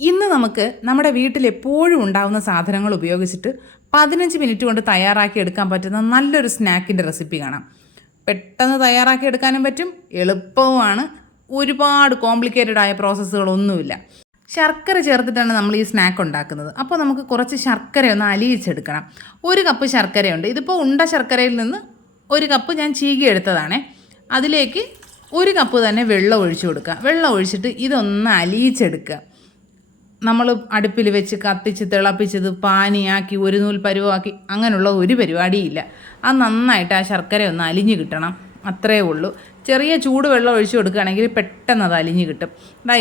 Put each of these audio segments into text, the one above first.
ഇന്ന് നമുക്ക് നമ്മുടെ വീട്ടിൽ എപ്പോഴും ഉണ്ടാകുന്ന സാധനങ്ങൾ ഉപയോഗിച്ചിട്ട് 15 മിനിറ്റ് കൊണ്ട് തയ്യാറാക്കി എടുക്കാൻ പറ്റുന്ന നല്ലൊരു സ്നാക്കിൻ്റെ റെസിപ്പി കാണാം. പെട്ടെന്ന് തയ്യാറാക്കി എടുക്കാനും പറ്റും, എളുപ്പവുമാണ്, ഒരുപാട് കോംപ്ലിക്കേറ്റഡ് ആയ പ്രോസസ്സുകളൊന്നുമില്ല. ശർക്കര ചേർത്തിട്ടാണ് നമ്മൾ ഈ സ്നാക്ക് ഉണ്ടാക്കുന്നത്. അപ്പോൾ നമുക്ക് കുറച്ച് ശർക്കര ഒന്ന് അലിയിച്ചെടുക്കണം. 1 കപ്പ് ശർക്കരയുണ്ട്. ഇതിപ്പോൾ ഉണ്ട ശർക്കരയിൽ നിന്ന് 1 കപ്പ് ഞാൻ ചീകി എടുത്തതാണേ. അതിലേക്ക് 1 കപ്പ് തന്നെ വെള്ളം ഒഴിച്ചു കൊടുക്കുക. വെള്ളം ഒഴിച്ചിട്ട് ഇതൊന്ന് അലിയിച്ചെടുക്കുക. നമ്മൾ അടുപ്പിൽ വെച്ച് കത്തിച്ച് തിളപ്പിച്ചത് പാനിയാക്കി ഒരു നൂൽ പരുവാക്കി അങ്ങനെയുള്ള ഒരു പരിപാടിയില്ല. അത് നന്നായിട്ട് ആ ശർക്കര ഒന്ന് അലിഞ്ഞ് കിട്ടണം, അത്രയേ ഉള്ളൂ. ചെറിയ ചൂട് വെള്ളം ഒഴിച്ചു കൊടുക്കുകയാണെങ്കിൽ പെട്ടെന്ന് അത് അലിഞ്ഞ് കിട്ടും.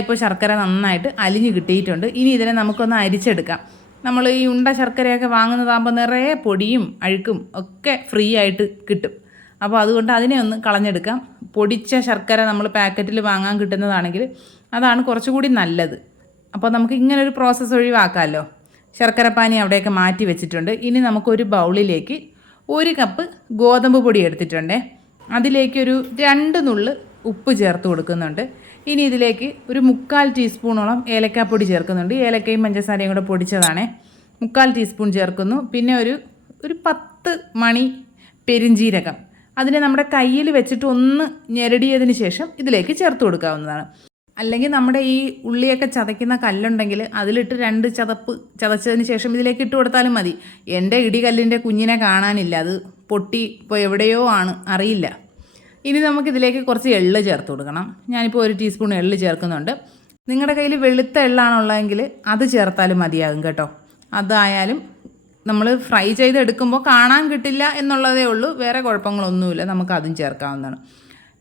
ഇപ്പോൾ ശർക്കര നന്നായിട്ട് അലിഞ്ഞ് കിട്ടിയിട്ടുണ്ട്. ഇനി ഇതിനെ നമുക്കൊന്ന് അരിച്ചെടുക്കാം. നമ്മൾ ഈ ഉണ്ട ശർക്കരയൊക്കെ വാങ്ങുന്നതാകുമ്പോൾ നിറയെ പൊടിയും അഴുക്കും ഒക്കെ ഫ്രീ ആയിട്ട് കിട്ടും. അപ്പോൾ അതുകൊണ്ട് അതിനെ ഒന്ന് കളഞ്ഞെടുക്കാം. പൊടിച്ച ശർക്കര നമ്മൾ പാക്കറ്റിൽ വാങ്ങാൻ കിട്ടുന്നതാണെങ്കിൽ അതാണ് കുറച്ചുകൂടി നല്ലത്. അപ്പോൾ നമുക്ക് ഇങ്ങനൊരു പ്രോസസ്സ് ഒഴിവാക്കാമല്ലോ. ശർക്കരപ്പാനി അവിടെയൊക്കെ മാറ്റി വെച്ചിട്ടുണ്ട്. ഇനി നമുക്കൊരു ബൗളിലേക്ക് 1 കപ്പ് ഗോതമ്പ് പൊടി എടുത്തിട്ടുണ്ട്. അതിലേക്കൊരു 2 നുള്ള് ഉപ്പ് ചേർത്ത് കൊടുക്കുന്നുണ്ട്. ഇനി ഇതിലേക്ക് ഒരു 3/4 ടീസ്പൂണോളം ഏലക്കാപ്പൊടി ചേർക്കുന്നുണ്ട്. ഏലക്കയും പഞ്ചസാരയും കൂടെ പൊടിച്ചതാണ്. 3/4 ടീസ്പൂൺ ചേർക്കുന്നു. പിന്നെ ഒരു 10 മണി പെരിഞ്ജീരകം, അതിനെ നമ്മുടെ കയ്യിൽ വെച്ചിട്ട് ഒന്ന് ഞെരടിയതിന് ശേഷം ഇതിലേക്ക് ചേർത്ത് കൊടുക്കാവുന്നതാണ്. അല്ലെങ്കിൽ നമ്മുടെ ഈ ഉള്ളിയൊക്കെ ചതയ്ക്കുന്ന കല്ലുണ്ടെങ്കിൽ അതിലിട്ട് 2 ചതപ്പ് ചതച്ചതിന് ശേഷം ഇതിലേക്ക് ഇട്ട് കൊടുത്താലും മതി. എൻ്റെ ഇടികല്ലിൻ്റെ കുഞ്ഞിനെ കാണാനില്ല, അത് പൊട്ടി ഇപ്പോൾ എവിടെയോ ആണ്, അറിയില്ല. ഇനി നമുക്കിതിലേക്ക് കുറച്ച് എള്ള് ചേർത്ത് കൊടുക്കണം. ഞാനിപ്പോൾ 1 ടീസ്പൂൺ എള്ള് ചേർക്കുന്നുണ്ട്. നിങ്ങളുടെ കയ്യിൽ വെളുത്ത എള്ളാണുള്ളതെങ്കിൽ അത് ചേർത്താലും മതിയാകും കേട്ടോ. അതായാലും നമ്മൾ ഫ്രൈ ചെയ്തെടുക്കുമ്പോൾ കാണാൻ കിട്ടില്ല എന്നുള്ളതേ ഉള്ളൂ, വേറെ കുഴപ്പങ്ങളൊന്നുമില്ല. നമുക്കതും ചേർക്കാവുന്നതാണ്.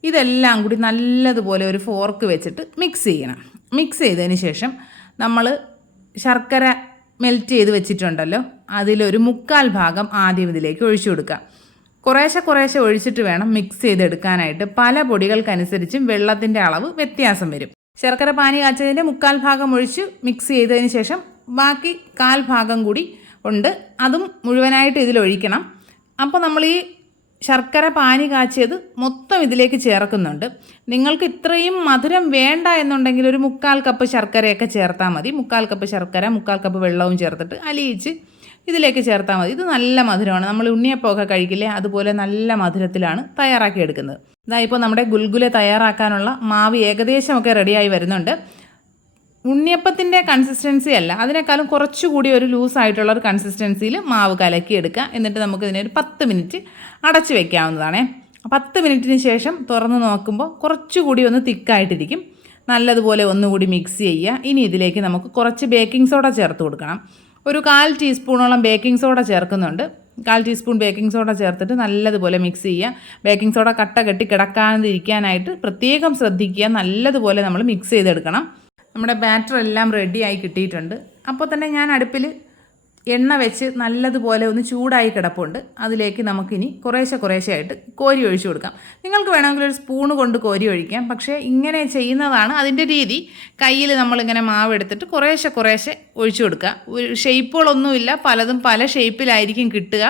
ഇതെല്ലാം കൂടി നല്ലതുപോലെ ഒരു ഫോർക്ക് വെച്ചിട്ട് മിക്സ് ചെയ്യണം. മിക്സ് ചെയ്തതിന് ശേഷം നമ്മൾ ശർക്കര മെൽറ്റ് ചെയ്ത് വെച്ചിട്ടുണ്ടല്ലോ, അതിലൊരു 1/4 ഭാഗം ആദ്യം ഇതിലേക്ക് ഒഴിച്ചു കൊടുക്കുക. കുറേശ്ശെ ഒഴിച്ചിട്ട് വേണം മിക്സ് ചെയ്തെടുക്കാനായിട്ട്. പല പൊടികൾക്കനുസരിച്ചും വെള്ളത്തിൻ്റെ അളവ് വ്യത്യാസം വരും. ശർക്കര പാനി കാച്ചതിൻ്റെ 1/4 ഭാഗം ഒഴിച്ച് മിക്സ് ചെയ്തതിന് ശേഷം ബാക്കി 1/4 ഭാഗം കൂടി ഉണ്ട്, അതും മുഴുവനായിട്ട് ഇതിലൊഴിക്കണം. അപ്പോൾ നമ്മൾ ഈ ശർക്കര പാനി കാച്ചിയത് മൊത്തം ഇതിലേക്ക് ചേർക്കുന്നുണ്ട്. നിങ്ങൾക്ക് ഇത്രയും മധുരം വേണ്ട എന്നുണ്ടെങ്കിൽ ഒരു 1/4 കപ്പ് ശർക്കരയൊക്കെ ചേർത്താൽ മതി. 1/4 കപ്പ് ശർക്കര 1/4 കപ്പ് വെള്ളവും ചേർത്തിട്ട് അലിയിച്ച് ഇതിലേക്ക് ചേർത്താൽ മതി. ഇത് നല്ല മധുരമാണ്. നമ്മൾ ഉണ്ണിയപ്പമൊക്കെ കഴിക്കില്ലേ, അതുപോലെ നല്ല മധുരത്തിലാണ് തയ്യാറാക്കി എടുക്കുന്നത്. ഇപ്പോൾ നമ്മുടെ ഗുൽഗുല തയ്യാറാക്കാനുള്ള മാവ് ഏകദേശമൊക്കെ റെഡിയായി വരുന്നുണ്ട്. ഉണ്ണിയപ്പത്തിൻ്റെ കൺസിസ്റ്റൻസി അല്ല, അതിനേക്കാളും കുറച്ചുകൂടി ഒരു ലൂസായിട്ടുള്ള ഒരു കൺസിസ്റ്റൻസിയിൽ മാവ് കലക്കിയെടുക്കുക. എന്നിട്ട് നമുക്കിതിനെ ഒരു 10 മിനിറ്റ് അടച്ച് വയ്ക്കാവുന്നതാണ്. 10 മിനിറ്റിന് ശേഷം തുറന്ന് നോക്കുമ്പോൾ കുറച്ചുകൂടി ഒന്ന് തിക്കായിട്ടിരിക്കും. നല്ലതുപോലെ ഒന്നുകൂടി മിക്സ് ചെയ്യുക. ഇനി ഇതിലേക്ക് നമുക്ക് കുറച്ച് ബേക്കിംഗ് സോഡ ചേർത്ത് കൊടുക്കണം. ഒരു 1/4 ടീസ്പൂണോളം ബേക്കിംഗ് സോഡ ചേർക്കുന്നുണ്ട്. 1/4 ടീസ്പൂൺ ബേക്കിംഗ് സോഡ ചേർത്തിട്ട് നല്ലതുപോലെ മിക്സ് ചെയ്യുക. ബേക്കിംഗ് സോഡ കട്ട കെട്ടി കിടക്കാതിരിക്കാനായിട്ട് പ്രത്യേകം ശ്രദ്ധിക്കുക. നല്ലതുപോലെ നമ്മൾ മിക്സ് ചെയ്തെടുക്കണം. നമ്മുടെ ബാറ്റർ എല്ലാം റെഡിയായി കിട്ടിയിട്ടുണ്ട്. അപ്പോൾ തന്നെ ഞാൻ അടുപ്പിൽ എണ്ണ വെച്ച് നല്ലതുപോലെ ഒന്ന് ചൂടായി കിടപ്പുണ്ട്. അതിലേക്ക് നമുക്കിനി കുറേശ്ശെ ആയിട്ട് കോരി ഒഴിച്ചു കൊടുക്കാം. നിങ്ങൾക്ക് വേണമെങ്കിൽ ഒരു സ്പൂണ് കൊണ്ട് കോരി ഒഴിക്കാം, പക്ഷേ ഇങ്ങനെ ചെയ്യുന്നതാണ് അതിൻ്റെ രീതി. കയ്യിൽ നമ്മളിങ്ങനെ മാവ് എടുത്തിട്ട് കുറേശ്ശെ ഒഴിച്ചു കൊടുക്കുക. ഒരു ഷേപ്പുകളൊന്നുമില്ല, പലതും പല ഷേപ്പിലായിരിക്കും കിട്ടുക.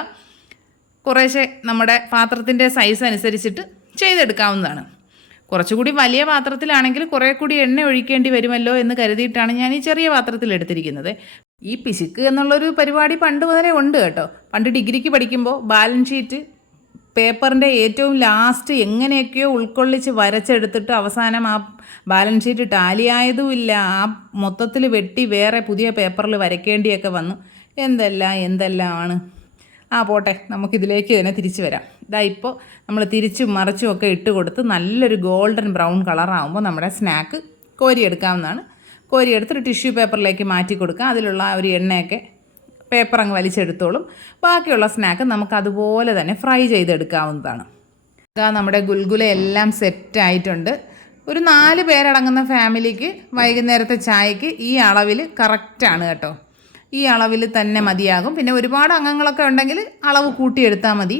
കുറേശ്ശെ നമ്മുടെ പാത്രത്തിൻ്റെ സൈസ് അനുസരിച്ചിട്ട് ചെയ്തെടുക്കാവുന്നതാണ്. കുറച്ചുകൂടി വലിയ പാത്രത്തിലാണെങ്കിൽ കുറേ കൂടി എണ്ണ ഒഴിക്കേണ്ടി വരുമല്ലോ എന്ന് കരുതിയിട്ടാണ് ഞാൻ ഈ ചെറിയ പാത്രത്തിൽ എടുത്തിരിക്കുന്നത്. ഈ പിശുക്ക് എന്നുള്ളൊരു പരിപാടി പണ്ട് മുതലേ ഉണ്ട് കേട്ടോ. പണ്ട് ഡിഗ്രിക്ക് പഠിക്കുമ്പോൾ ബാലൻസ് ഷീറ്റ് പേപ്പറിൻ്റെ ഏറ്റവും ലാസ്റ്റ് എങ്ങനെയൊക്കെയോ ഉൾക്കൊള്ളിച്ച് വരച്ചെടുത്തിട്ട് അവസാനം ആ ബാലൻസ് ഷീറ്റ് ടാലിയായതുമില്ല, ആ മൊത്തത്തിൽ വെട്ടി വേറെ പുതിയ പേപ്പറിൽ വരയ്ക്കേണ്ടിയൊക്കെ വന്നു. എന്തെല്ലാം ആണ്. പോട്ടെ, നമുക്കിതിലേക്ക് തന്നെ തിരിച്ചു വരാം. ഇപ്പോൾ നമ്മൾ തിരിച്ചും മറിച്ചും ഒക്കെ ഇട്ട് കൊടുത്ത് നല്ലൊരു ഗോൾഡൻ ബ്രൗൺ കളറാകുമ്പോൾ നമ്മുടെ സ്നാക്ക് കോരിയെടുക്കാവുന്നതാണ്. കോരിയെടുത്ത് ഒരു ടിഷ്യൂ പേപ്പറിലേക്ക് മാറ്റി കൊടുക്കുക. അതിലുള്ള ഒരു എണ്ണയൊക്കെ പേപ്പർ അങ്ങ് വലിച്ചെടുത്തോളും. ബാക്കിയുള്ള സ്നാക്ക് നമുക്ക് അതുപോലെ തന്നെ ഫ്രൈ ചെയ്തെടുക്കാവുന്നതാണ്. നമ്മുടെ ഗുൽഗുല എല്ലാം സെറ്റായിട്ടുണ്ട്. ഒരു 4 പേരടങ്ങുന്ന ഫാമിലിക്ക് വൈകുന്നേരത്തെ ചായക്ക് ഈ അളവിൽ കറക്റ്റാണ് കേട്ടോ. ഈ അളവിൽ തന്നെ മതിയാകും. പിന്നെ ഒരുപാട് അംഗങ്ങളൊക്കെ ഉണ്ടെങ്കിൽ അളവ് കൂട്ടിയെടുത്താൽ മതി.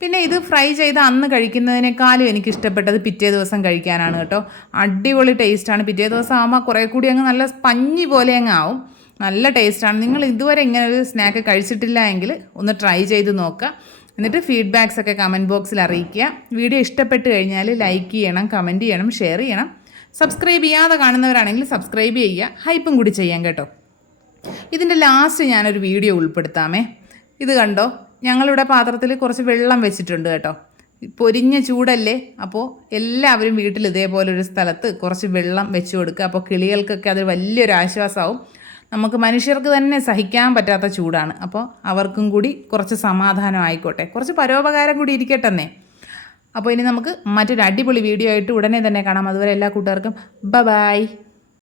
പിന്നെ ഇത് ഫ്രൈ ചെയ്ത് അന്ന് കഴിക്കുന്നതിനേക്കാളും എനിക്കിഷ്ടപ്പെട്ടത് പിറ്റേ ദിവസം കഴിക്കാനാണ് കേട്ടോ. അടിപൊളി ടേസ്റ്റാണ്. പിറ്റേ ദിവസം ആകുമ്പോൾ കുറേ കൂടി അങ്ങ് നല്ല പഞ്ഞി പോലെ അങ്ങ് ആവും. നല്ല ടേസ്റ്റാണ്. നിങ്ങൾ ഇതുവരെ ഇങ്ങനെ ഒരു സ്നാക്ക് കഴിച്ചിട്ടില്ല എങ്കിൽ ഒന്ന് ട്രൈ ചെയ്ത് നോക്കുക. എന്നിട്ട് ഫീഡ്ബാക്സ് ഒക്കെ കമൻറ്റ് ബോക്സിൽ അറിയിക്കുക. വീഡിയോ ഇഷ്ടപ്പെട്ട് കഴിഞ്ഞാൽ ലൈക്ക് ചെയ്യണം, കമൻറ്റ് ചെയ്യണം, ഷെയർ ചെയ്യണം. സബ്സ്ക്രൈബ് ചെയ്യാതെ കാണുന്നവരാണെങ്കിൽ സബ്സ്ക്രൈബ് ചെയ്യുക, ഹൈപ്പും കൂടി ചെയ്യാം കേട്ടോ. ഇതിൻ്റെ ലാസ്റ്റ് ഞാനൊരു വീഡിയോ ഉൾപ്പെടുത്താമേ. ഇത് കണ്ടോ, ഞങ്ങളിവിടെ പാത്രത്തിൽ കുറച്ച് വെള്ളം വെച്ചിട്ടുണ്ട് കേട്ടോ. പൊരിഞ്ഞ ചൂടല്ലേ, അപ്പോൾ എല്ലാവരും വീട്ടിൽ ഇതേപോലൊരു സ്ഥലത്ത് കുറച്ച് വെള്ളം വെച്ച് കൊടുക്കുക. അപ്പോൾ കിളികൾക്കൊക്കെ അത് വലിയൊരു ആശ്വാസമാവും. നമുക്ക് മനുഷ്യർക്ക് തന്നെ സഹിക്കാൻ പറ്റാത്ത ചൂടാണ്. അപ്പോൾ അവർക്കും കൂടി കുറച്ച് സമാധാനം ആയിക്കോട്ടെ, കുറച്ച് പരോപകാരം കൂടി ഇരിക്കട്ടെന്നേ. അപ്പോൾ ഇനി നമുക്ക് മറ്റൊരു അടിപൊളി വീഡിയോ ആയിട്ട് ഉടനെ തന്നെ കാണാം. അതുവരെ എല്ലാ കൂട്ടുകാർക്കും ബൈ.